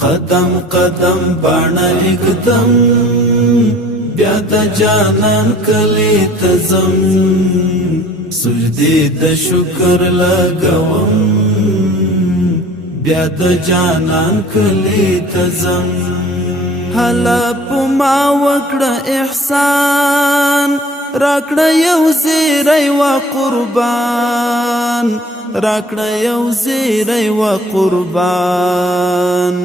قدم قدم باڼه اقدم بیا د جانان کلی تزم سجدی د شکر لګوم بیا د جانان کلی تزم هلا پما وکړه احسان راکړه یو زیری و قربان راکړه یو زیری و قربان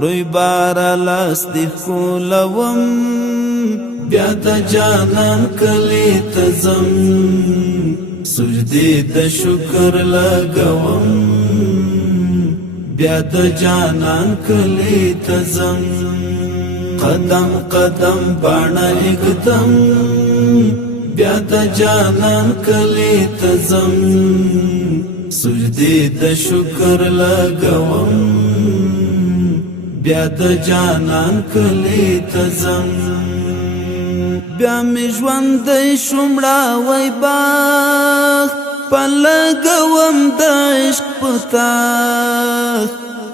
روی بار لاس دی خولوم بیا د جانان کلی تزم سجدی د شکر لګوم بیا د جانان کلی تزم قدم قدم باڼه اقدم بیا د جانان کلی تزم سجدی د شکر لګوم بیا د جانان کلی تزم بیا می ژوند شومړه وای باغ پلګوم د عشق پتاخ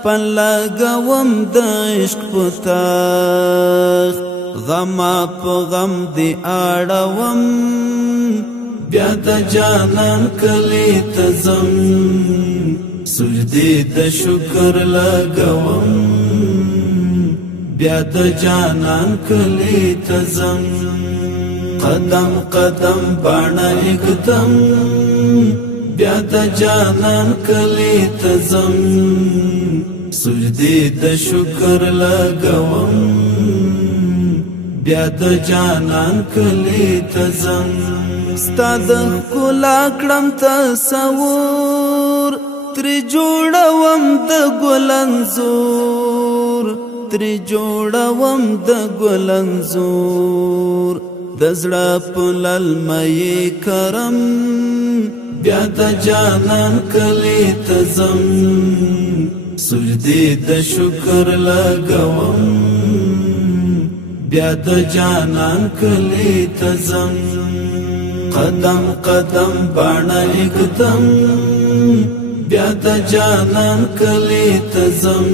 پلګوم د عشق پتاخ غم په غم دی اړوم بیا د جانان کلی تزم سجدی د شکر لګوم بیا د جانان کلی تزم قدم قدم باڼه اقدم بیا د جانان کلی تزم سجدی د شکر لګوم بیا د جانان کلی تزم ستا د ښکلا کړم تصور ترې جوړوم د ګل انځور ترې جوړوم د ګل انځور د زړه په للمې کرم بیا د جانان کلی تزم سجدی د شکر لګوم بیا د جانان کلی تزم قدم قدم باڼه اقدم بیا د جانان کلی تزم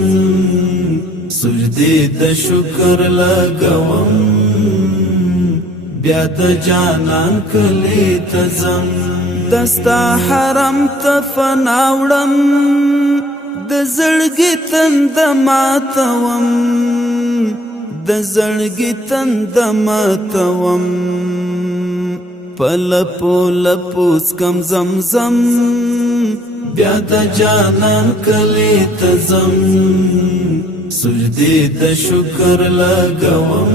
سجدی د شکر لګوم بیا د جانان کلی تزم دستا حرم ته فناوړم د زړګي تند ماتوم د زړګي تند ماتوم پلپو لپوس کم زمزم بیا د جانان کلی تزم سجدی د شکر لګوم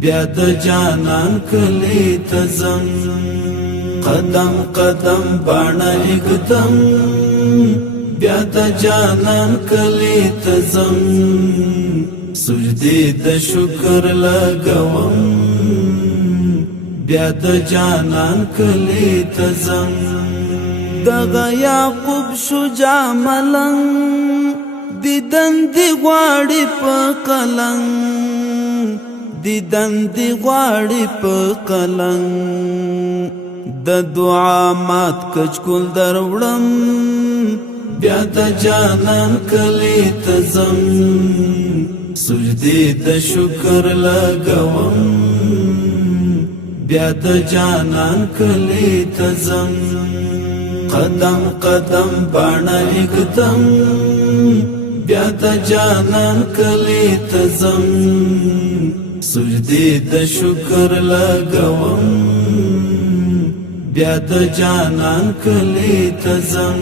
بیا د جانان کلی تزم قدم قدم باڼه اقدم بیا د جانان کلی تزم سجدی د شکر لګوم بیا د جانان کلی تزم دغه یعقوب شجاع ملنګ دیدن دی غواړي په قلنګ دیدن دی غواړي په قلنګ د دعا مات کچکول دروړم بیا د جانان کلی تزم سجدی د شکر لګوم بیا د جانان کلی تزم قدم قدم باڼه اقدم بیا د جانان کلی تزم سجدی د شکر لګوم بیا د جانان کلی تزم